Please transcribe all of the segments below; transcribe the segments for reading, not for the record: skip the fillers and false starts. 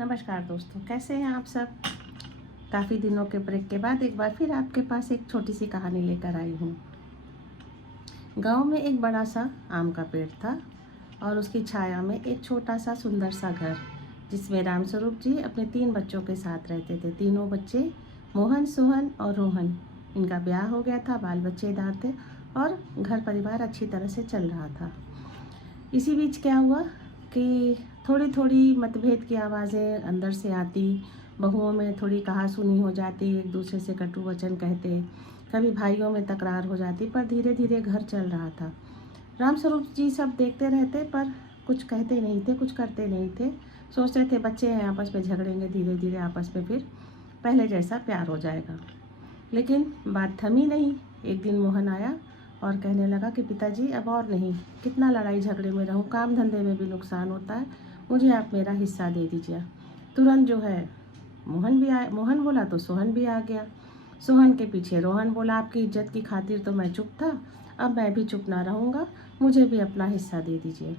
नमस्कार दोस्तों, कैसे हैं आप सब। काफ़ी दिनों के ब्रेक के बाद एक बार फिर आपके पास एक छोटी सी कहानी लेकर आई हूँ। गांव में एक बड़ा सा आम का पेड़ था और उसकी छाया में एक छोटा सा सुंदर सा घर, जिसमें रामस्वरूप जी अपने 3 बच्चों के साथ रहते थे। तीनों बच्चे मोहन, सोहन और रोहन। इनका ब्याह हो गया था, बाल बच्चेदार थे और घर परिवार अच्छी तरह से चल रहा था। इसी बीच क्या हुआ कि थोड़ी थोड़ी मतभेद की आवाज़ें अंदर से आती, बहुओं में थोड़ी कहा-सुनी हो जाती, एक दूसरे से कटु वचन कहते, कभी भाइयों में तकरार हो जाती, पर धीरे धीरे घर चल रहा था। रामस्वरूप जी सब देखते रहते पर कुछ कहते नहीं थे, कुछ करते नहीं थे। सोचते थे बच्चे हैं, आपस में झगड़ेंगे, धीरे धीरे आपस में फिर पहले जैसा प्यार हो जाएगा। लेकिन बात थमी नहीं। एक दिन मोहन आया और कहने लगा कि पिताजी अब और नहीं, कितना लड़ाई झगड़े में रहूं, काम धंधे में भी नुकसान होता है, मुझे आप मेरा हिस्सा दे दीजिए। तुरंत जो है मोहन भी आया। मोहन बोला तो सोहन भी आ गया। सोहन के पीछे रोहन बोला, आपकी इज्जत की खातिर तो मैं चुप था, अब मैं भी चुप ना रहूँगा, मुझे भी अपना हिस्सा दे दीजिए।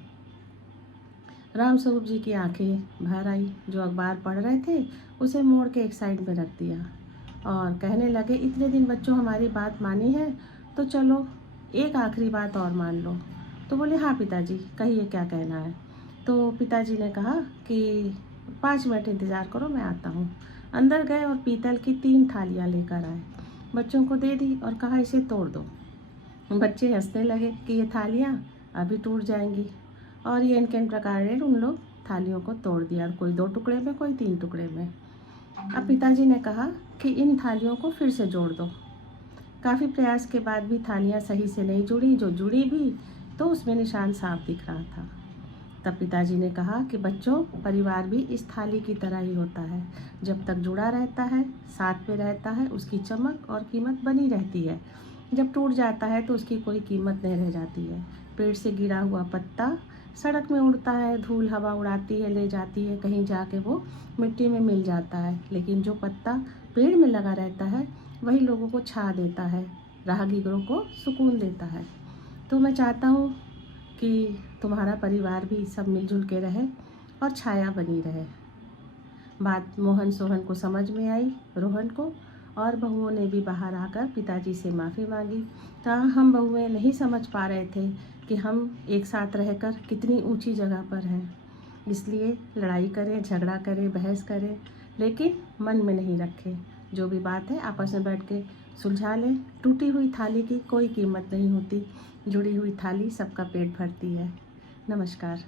रामस्वरूप जी की आंखें भर आई। जो अखबार पढ़ रहे थे उसे मोड़ के एक साइड में रख दिया और कहने लगे, इतने दिन बच्चों हमारी बात मानी है, तो चलो एक आखिरी बात और मान लो। तो बोले, हाँ पिताजी, कहिए क्या कहना है। तो पिताजी ने कहा कि 5 मिनट इंतज़ार करो, मैं आता हूँ। अंदर गए और पीतल की 3 थालियाँ लेकर आए, बच्चों को दे दी और कहा, इसे तोड़ दो। बच्चे हंसने लगे कि ये थालियाँ अभी टूट जाएंगी, और ये इनके प्रकार ने उन लोग थालियों को तोड़ दिया, कोई 2 टुकड़े में, कोई 3 टुकड़े में। अब पिताजी ने कहा कि इन थालियों को फिर से जोड़ दो। काफ़ी प्रयास के बाद भी थालियाँ सही से नहीं जुड़ी, जो जुड़ी भी तो उसमें निशान साफ दिख रहा था। तब पिताजी ने कहा कि बच्चों, परिवार भी इस थाली की तरह ही होता है, जब तक जुड़ा रहता है, साथ में रहता है, उसकी चमक और कीमत बनी रहती है। जब टूट जाता है तो उसकी कोई कीमत नहीं रह जाती है। पेड़ से गिरा हुआ पत्ता सड़क में उड़ता है, धूल हवा उड़ाती है, ले जाती है, कहीं जाके वो मिट्टी में मिल जाता है, लेकिन जो पत्ता पेड़ में लगा रहता है वही लोगों को छा देता है, राहगीरों को सुकून देता है। तो मैं चाहता हूँ कि तुम्हारा परिवार भी सब मिलजुल के रहे और छाया बनी रहे। बात मोहन सोहन को समझ में आई, रोहन को, और बहुओं ने भी बाहर आकर पिताजी से माफ़ी मांगी। हम बहुएं नहीं समझ पा रहे थे कि हम एक साथ रहकर कितनी ऊंची जगह पर हैं। इसलिए लड़ाई करें, झगड़ा करें, बहस करें, लेकिन मन में नहीं रखें। जो भी बात है आपस में बैठ के सुलझा लें। टूटी हुई थाली की कोई कीमत नहीं होती, जुड़ी हुई थाली सबका पेट भरती है। नमस्कार।